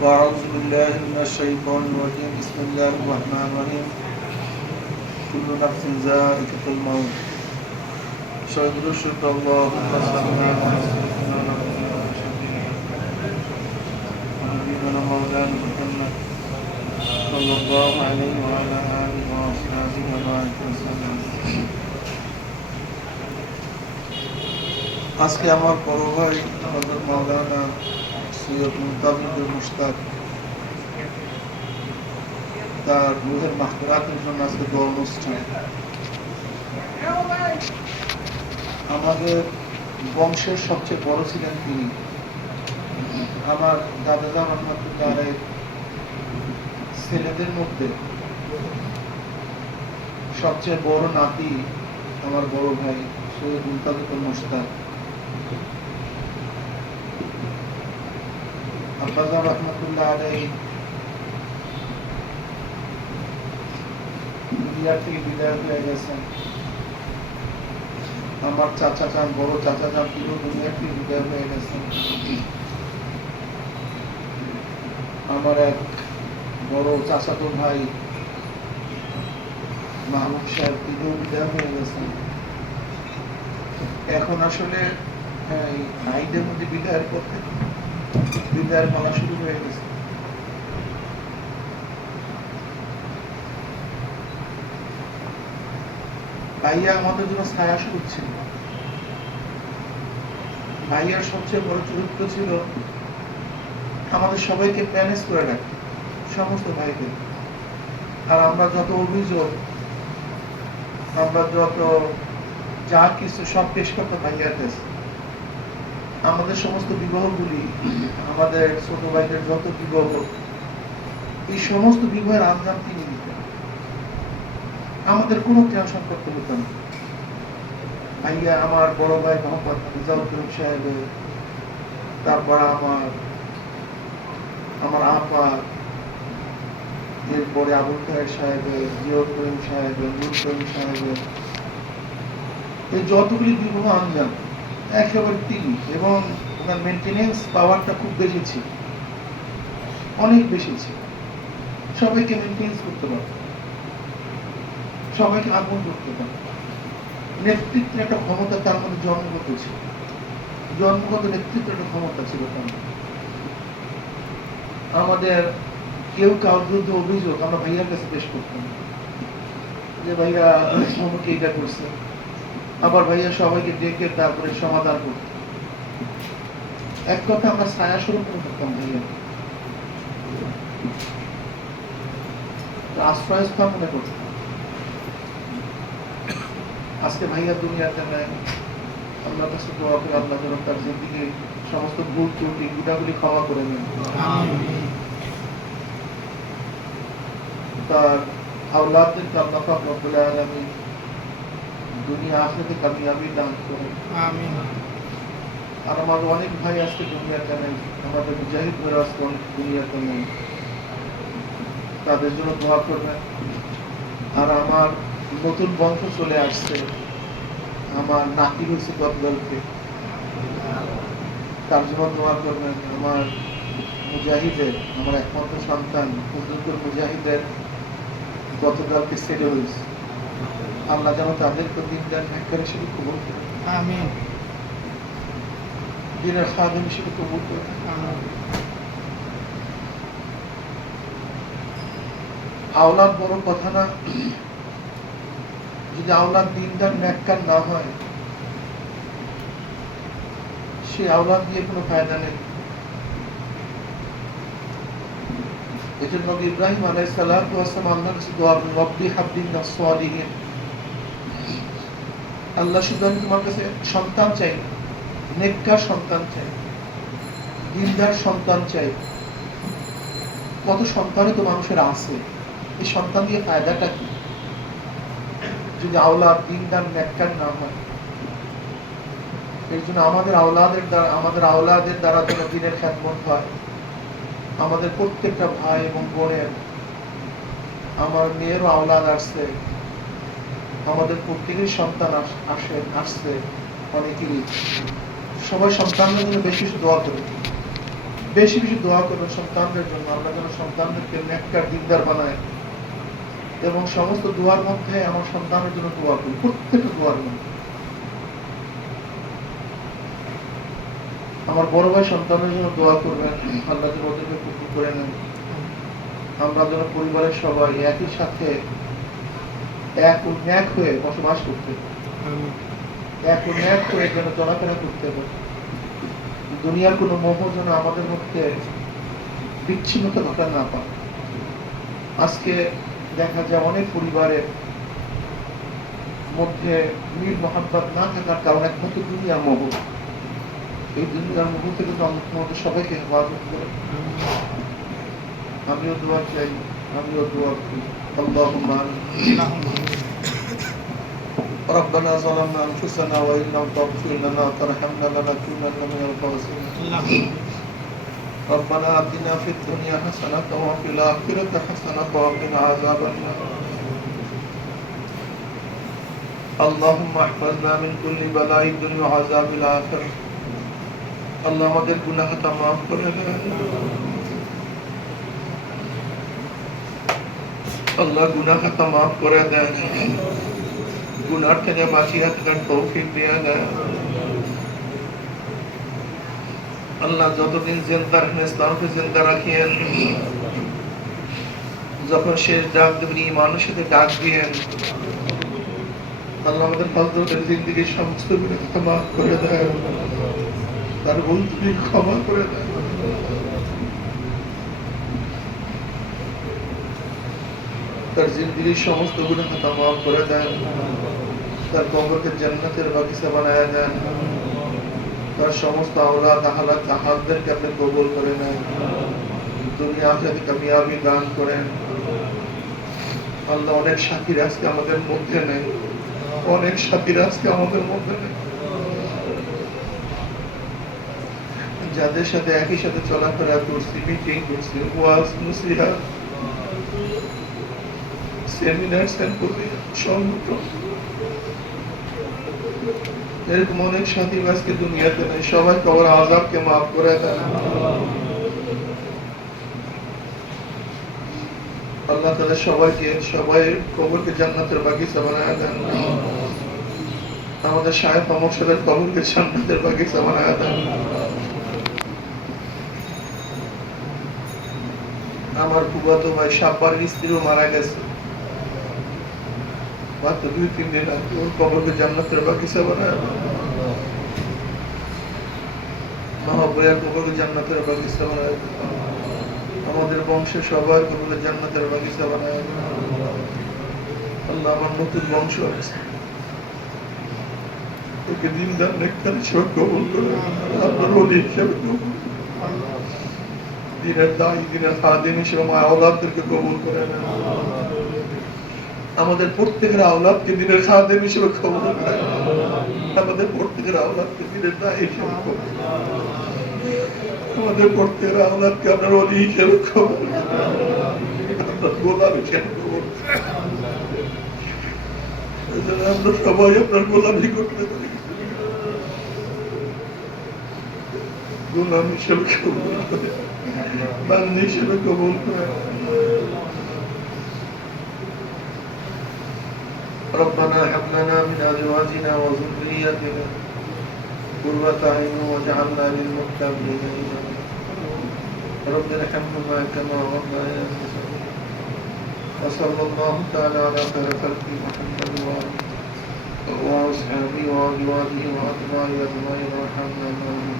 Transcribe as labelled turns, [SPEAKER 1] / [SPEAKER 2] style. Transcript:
[SPEAKER 1] وأعوذ بالله من الشيطان الرجيم بسم الله الرحمن الرحيم كل نفس ذائقة الموت شهد رشد اللهم صل على سيدنا ونبينا مولانا محمد صلى الله عليه وعلى آله وأصحابه وبارك وسلم আজকে আমার বড় ভাই আমাদের মাওলানা সৈয়দ মুশতাক। তার রুহের জন্য আজকে দোয়া অনুষ্ঠান। আমাদের বংশের সবচেয়ে বড় ছিলেন তিনি। আমার দাদাদা রহমতুল্লাহ ছেলেদের মধ্যে সবচেয়ে বড় নাতি আমার বড় ভাই সৈয়দ মুতাবিদুল মুশতাক। আব্বাজা রহমতুল্লাহ আলাই দুনিয়ার থেকে বিদায় হয়ে গেছেন। আমার চাচা চান বড় চাচা চান পুরো দুনিয়ার থেকে বিদায় হয়ে গেছেন। আমার এক বড় চাচাতো ভাই মাহবুব সাহেব তিনিও বিদায় হয়ে গেছেন। এখন আসলে হ্যাঁ, এই ভাইদের মধ্যে বিদায়ের পথে বিদায়ের পালা শুরু হয়ে গেছে। ভাইয়া আমাদের জন্য ছায়া স্বরূপ ছিল। ভাইয়ার সবচেয়ে বড় চরিত্র ছিল আমাদের সবাইকে ম্যানেজ করে রাখে সমস্ত ভাইকে। আর আমরা যত অভিযোগ, আমরা যত যা কিছু সব পেশ করতে ভাইয়ার কাছে। আমাদের সমস্ত বিবাহগুলি, আমাদের ছোট ভাইদের যত বিবাহ এই সমস্ত বিবাহের আঞ্জাম তিনি দিতেন। আমাদের কোনো টেনশন করতে হতো না। আমার বড় ভাই মোহাম্মদ সাহেবের তারপর আমার আমার আপা, এরপরে আবুল খায়ের সাহেবের জিয়র সাহেবের সাহেবের এই যতগুলি বিবাহ আঞ্জাম একেবারে এবং ওনার পাওয়ারটা খুব বেশি ছিল। অনেক বেশি ছিল। সবাইকে মেনটেন্স করতে পারত। সবাইকে করতে পারত। নেতৃত্বের একটা ক্ষমতা তার মধ্যে জন্মগত ছিল। জন্মগত নেতৃত্বের একটা ক্ষমতা ছিল তার আমাদের কেউ কারোর বিরুদ্ধে অভিযোগ আমরা ভাইয়ার কাছে পেশ করতাম। যে ভাইয়া এটা করছে। আবার ভাইয়া সবাইকে ডেকে তারপরে সমাধান করত এক কথা আমরা ছায়া স্বরূপ করে থাকতাম ভাইয়া। আশ্রয়স্থল মনে করতাম আজকে ভাইয়া দুনিয়াতে নাই আল্লাহ কাছে দোয়া করে আল্লাহ যেন তার জিন্দিগি সমস্ত ভুল ত্রুটি গুণাগুলি ক্ষমা করে নেন তার আওলাদদেরকে আল্লাহ রব্বুল আলামিন দুনিয়া আখেরাতে কামিয়াবি দান করে
[SPEAKER 2] আমিন।
[SPEAKER 1] আর আমার অনেক ভাই আজকে দুনিয়াতে নেই। আমাদের মুজাহিদ ভাই আজকে অনেক দুনিয়াতে নেই। তাদের জন্য দোয়া করবেন। আর আমার নতুন বংশ চলে আসছে। আমার নাতি হয়েছে গতকালকে তার জন্য দোয়া করবেন। আমার মুজাহিদের আমার একমাত্র সন্তান হুজুরপুর মুজাহিদের গতকালকে ছেড়ে হয়েছে। আল্লাহ যেন তাদেরকে দিন দেন একবার হিসেবে কবুল করে।
[SPEAKER 2] আমিন।
[SPEAKER 1] দিনের খাদিম হিসেবে কবুল করে আওলাদ বড় কথা না যদি আওলাদ দিনদার ন্যাক্কার না হয় সে আওলাদ দিয়ে কোনো ফায়দা নেই। এজন্য ইব্রাহিম আলাইহিস সালাতু ওয়াস সালাম আল্লাহর কাছে দোয়া রব্বি হাবলি মিনাস সালিহিন। আল্লাহ শুধু আমি তোমার কাছে সন্তান চাই, নেককার সন্তান চাই দিনদার সন্তান চাই। কত সন্তানই তো মানুষের আছে। এই সন্তান দিয়ে ফায়দাটা কি? যদি আওলাদ দিনদার নেককার না হয়। এই জন্য আমাদের আওলাদের দ্বারা, আমাদের আওলাদের দ্বারা যেন দিনের খ্যাতমত হয়। আমাদের প্রত্যেকটা ভাই এবং বোনের, আমার মেয়েরও আওলাদ আসছে। আমাদের প্রত্যেকের সন্তান আসে আসছে অনেকেরই। সবাই সন্তানদের জন্য বেশি বেশি দোয়া করে। বেশি বেশি দোয়া করবেন সন্তানদের জন্য। আমরা যেন সন্তানদেরকে নেককার দিকদার বানায় এবং সমস্ত দোয়ার মধ্যে আমার সন্তানের জন্য দোয়া করি, প্রত্যেকটা দোয়ার মধ্যে। আমার বড় ভাই সন্তানের জন্য দোয়া করবেন। আল্লাহ যেন ওদেরকে কবুল করে নেন। আমরা যেন পরিবারের সবাই একই সাথে এক ও ন্যাক হয়ে বসবাস করতে এক ন্যাক হয়ে যেন চলাফেরা করতে হবে। দুনিয়ার কোনো মোহ যেন আমাদের মধ্যে বিচ্ছিন্নতা ঘটা না আজকে দেখা যায় অনেক পরিবারের মধ্যে মিল মহাব্বত না থাকার কারণে একমাত্র দুনিয়া মোহ। এই দুনিয়ার মোহ থেকে তো আমাদের সবাইকে হেফাজত করে। আমিও দোয়া চাই, আমিও দোয়া করি। আল্লাহ ربنا ظلمنا انفسنا وان لم تغفر لنا وترحمنا لنكونن من الخاسرين ربنا اتنا في الدنيا حسنه وفي الاخره حسنه وقنا عذاب النار اللهم احفظنا من كل بلاء الدنيا وعذاب الاخره আল্লাহ আমাদের গুনাহটা মাফ করে দেন আল্লাহ গুনাহটা মাফ করে দেন গুনার থেকে বাঁচিয়ে থাকার তৌফিক দিয়ে দেন আল্লাহ যতদিন জিন্দা রাখেন, ইসলামকে জিন্দা রাখিয়েন। যখন শেষ ডাক দেবেন এই মানুষের ডাক দিয়েন, আল্লাহ আমাদের হজরতের জিন্দিগির সমস্ত গুণাকে মাফ করে দেন। তার ভুল ক্ষমা করে দেন। তার জিন্দিগির সমস্ত গুণাকে মাফ করে দেন। তার কবরকে জান্নাতের বাগিচা বানায় দেন। তার সমস্ত আওলাদ, আহলাদ জাহাজদেরকে আপনি কবুল করে নেন। দুনিয়া কামিয়াবি দান করেন। আল্লাহ অনেক সাথীর আজকে আমাদের মধ্যে নেই। অনেক সাথীর আজকে আমাদের মধ্যে নেই। যাদের সাথে একই সাথে চলাফেরা করছি মিটিং করছি, ওয়াজ নসিহত সেমিনার সেম্পোজিয়াম সংগঠন দুনিয়াতে সবাই কবর মাফ করে দেন আল্লাহ সবাইকে, সবাই কবরকে জান্নাতের বাগিচা বানায় দেন। আমাদের সাহেব আমসাদের কবরকে জান্নাতের বাগিচা বানায় দেন। আমার ফুবাতো ভাই সাপার স্ত্রীও মারা গেছে। মাত্র দুই, তিন দিন ওর কবরকে জান্নাতের বাগিচা বানায় মহাবয়া কবরকে জান্নাতের বাগিচা বানায় আমাদের বংশের সবার কবরকে জান্নাতের বাগিচা বানায় আল্লাহ আমার নতুন বংশ আছে। ওকে দিনদার নেককার হিসেবে কবুল করে আপনার ওলি হিসেবে। দিনের দায়ী, দিনের খাদিম হিসেবে মা আওলাদদেরকে কবুল করে নেন আমাদের প্রত্যেকের আওলাদকে দিনের খাদিম হিসেবে করে। আমাদের প্রত্যেকের আওলাদকে দিনের দায়ী হিসেবে আমাদের প্রত্যেকের আওলাদকে আপনার অলি করে। গোলাম হিসেবে আমরা সবাই আপনার গোলামি করতে পারি। গোলাম হিসেবে কবুল করে। বান্দি হিসেবে কবুল করে। ربنا هب لنا من ازواجنا وذرياتنا قرة اعين واجعلنا للمتقين اماما رب ارحمهما كما ربياني صغيرا. وصلى الله تعالى على خير خلق محمد وآله وأصحابه وأزواجه وأتباعه أجمعين. وارحمنا آمين